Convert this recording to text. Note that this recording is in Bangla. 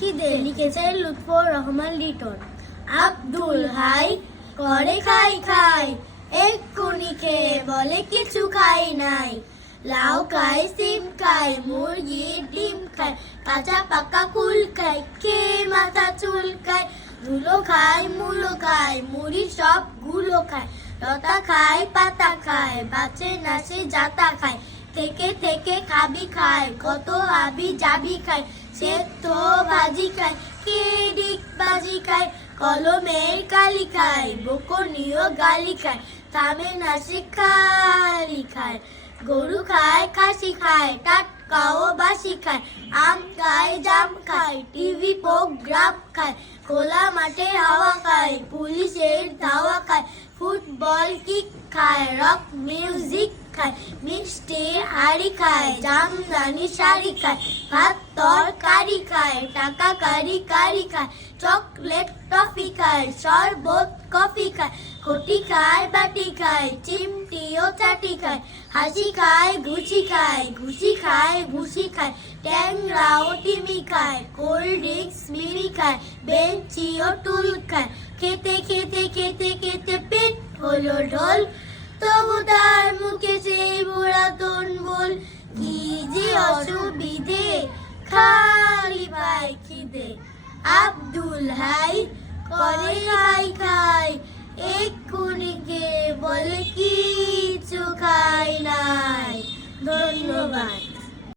খিদে লিখেছে লুৎফর রহমান লিটন। আব্দুল হাই করে খাই খাই, এক্ষুনি খেয়ে বলে কিছু খাই নাই। লাউ খাই সিম খাই মুরগি ডিম খাই কাঁচা পাকা কুল খাই খেয়ে মাথা চুল খাই ধুলো খাই মুলো খাই মুড়ি সবগুলো খাই লতা খাই পাতা খায়, বাঁচে নাচে জাতা খায়, থেকে থেকে খাবি খায়, কত হাবি যাবি খায় সে তো ভাজি খায় কেডিক বাজি খায় কলমের কালি খায় বকনিও গালি খায় থামে না সে খালি খায় গরু খায়, খাসি খায়, টাটকাও বাসি খায়, আম খায়, জাম খায়, টিভি প্রোগ্রাম খায়, খোলা মাঠে হাওয়া খায়, পুলিশের ধাওয়া খায়, ফুটবল কিক খায়, রক মিউজিক খায় হাড়ি খায় জামদানি শাড়ি খায় ভাত তরকারি খায় টাকা কারি কারি খায় চকলেট টফি খায় শরবত কফি খায় খটি খায় বাটি খায় চিমটিও চাটি খায় হাসি খায় ঘুচি খায় ঘুষি খায় ভুসি খায় ট্যাংরাও টিমি খায় কোল্ড ড্রিঙ্কস মিরি খায় বেঞ্চিও টুল খায় খেতে খেতে খেতে খেতে পেট হলো ঢোল, তবু তার অসুবিধে। খালি ভাই খিদে আব্দুল হাই করে খাই খাই এক্ষুনিকে বলে, কিছু খাই নাই। ধন্যবাদ।